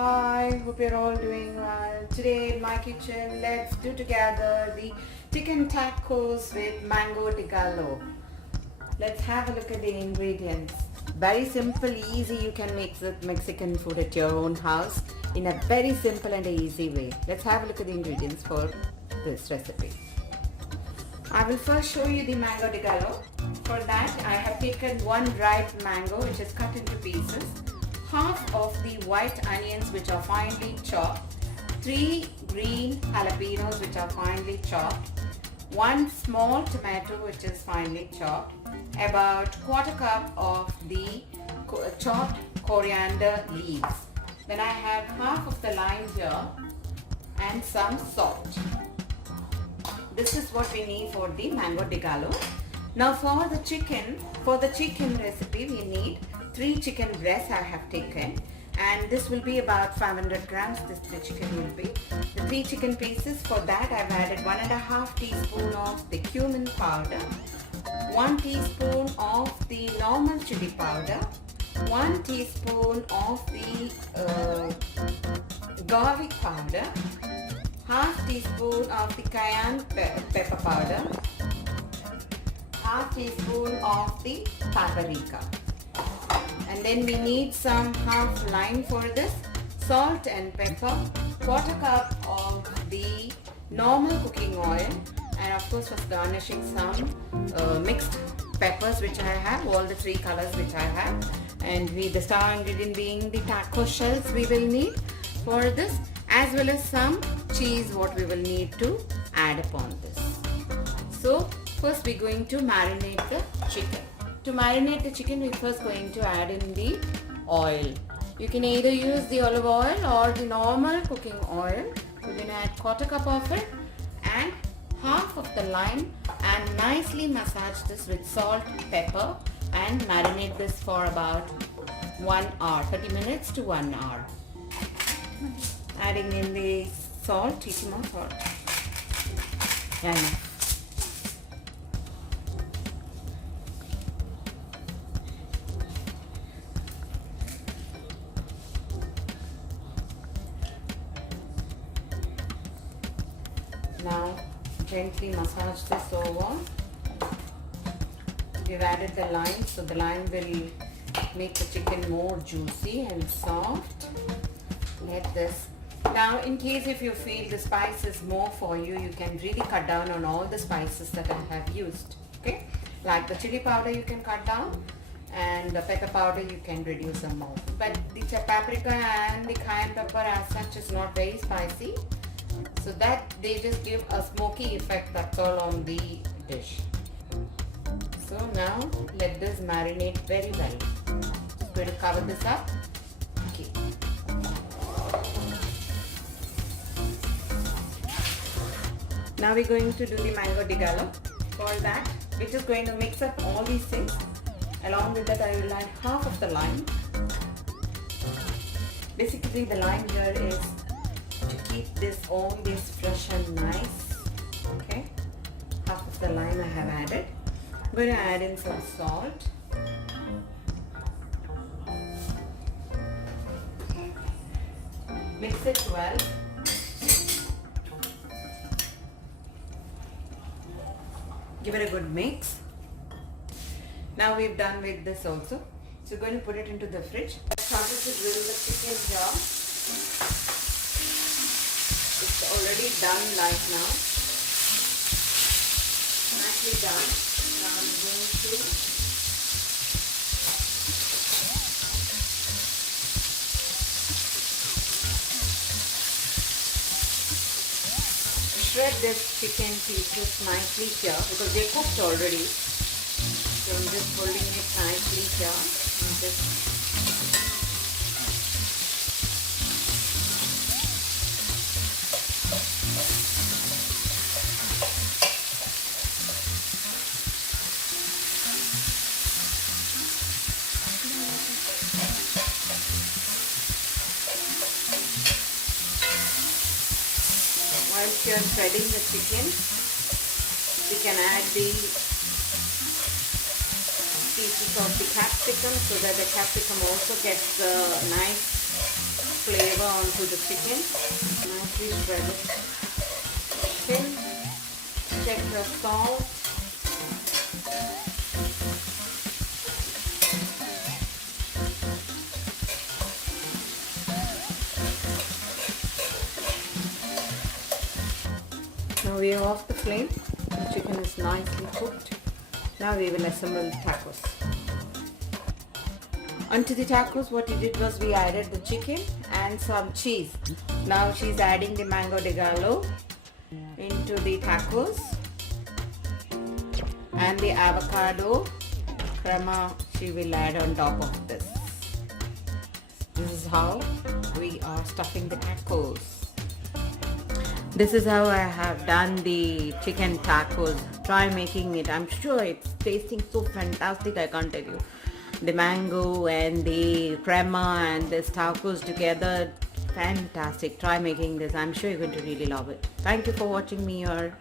Hi, hope you're all doing well. Today in my kitchen, let's do together the chicken tacos with mango de gallo. Let's have a look at the ingredients. Very simple, easy. You can make the Mexican food at your own house in a very simple and easy way. Let's have a look at the ingredients for this recipe. I will first show you the mango de gallo. For that, I have taken one ripe mango which is cut into pieces, half of the white onions which are finely chopped, 3 green jalapenos which are finely chopped, 1 small tomato which is finely chopped, about quarter cup of the chopped coriander leaves. Then I have half of the lime here and some salt. This is what we need for the mango de gallo. Now for the chicken recipe we need 3 chicken breasts I have taken, and this will be about 500 grams. The chicken will be. The 3 chicken pieces, for that I've added 1.5 teaspoon of the cumin powder, 1 teaspoon of the normal chili powder, 1 teaspoon of the garlic powder, half teaspoon of the cayenne pepper powder, half teaspoon of the paprika. And then we need some half lime for this, salt and pepper, quarter cup of the normal cooking oil, and of course for garnishing some mixed peppers which I have, all the 3 colors which I have, and the star ingredient being the taco shells we will need for this, as well as some cheese what we will need to add upon this. So first we're going to marinate the chicken. To marinate the chicken, we're first going to add in the oil. You can either use the olive oil or the normal cooking oil. We're going to add quarter cup of it and half of the lime, and nicely massage this with salt, pepper, and marinate this for about 1 hour, 30 minutes to 1 hour. Adding in the salt, teaspoon of salt. Yeah. Now gently massage this over. We've added the lime, so the lime will make the chicken more juicy and soft. Let this. Now in case if you feel the spice is more for you, you can really cut down on all the spices that I have used. Okay, like the chili powder you can cut down, and the pepper powder you can reduce some more. But the paprika and the cayenne pepper as such is not very spicy, so that they just give a smoky effect, that's all on the dish. So now let this marinate very well. Just going to cover this up. Okay. Now we're going to do the mango de gallo. For that, we're just going to mix up all these things. Along with that, I will add half of the lime. Basically, the lime here is to keep all this fresh and nice. Okay, half of the lime I have added. I'm going to add in some salt. Mix it well. Give it a good mix. Now we've done with this also. So we're going to put it into the fridge. I started to grill the chicken here. It's already done right now. Nicely done. Now I'm going to shred this chicken pieces nicely here because they're cooked already. So I'm just holding it nicely here and just whilst you are shredding the chicken, we can add the pieces of the capsicum so that the capsicum also gets a nice flavor onto the chicken. Nicely shredded chicken. Check your salt. Now we are off the flame. The chicken is nicely cooked. Now we will assemble the tacos. Onto the tacos, what we did was we added the chicken and some cheese. Now she's adding the mango de gallo into the tacos and the avocado crema she will add on top of this. This is how we are stuffing the tacos. This is how I have done the chicken tacos. Try making it. I'm sure it's tasting so fantastic, I can't tell you. The mango and the crema and this tacos together, fantastic. Try making this. I'm sure you're going to really love it. Thank you for watching me here.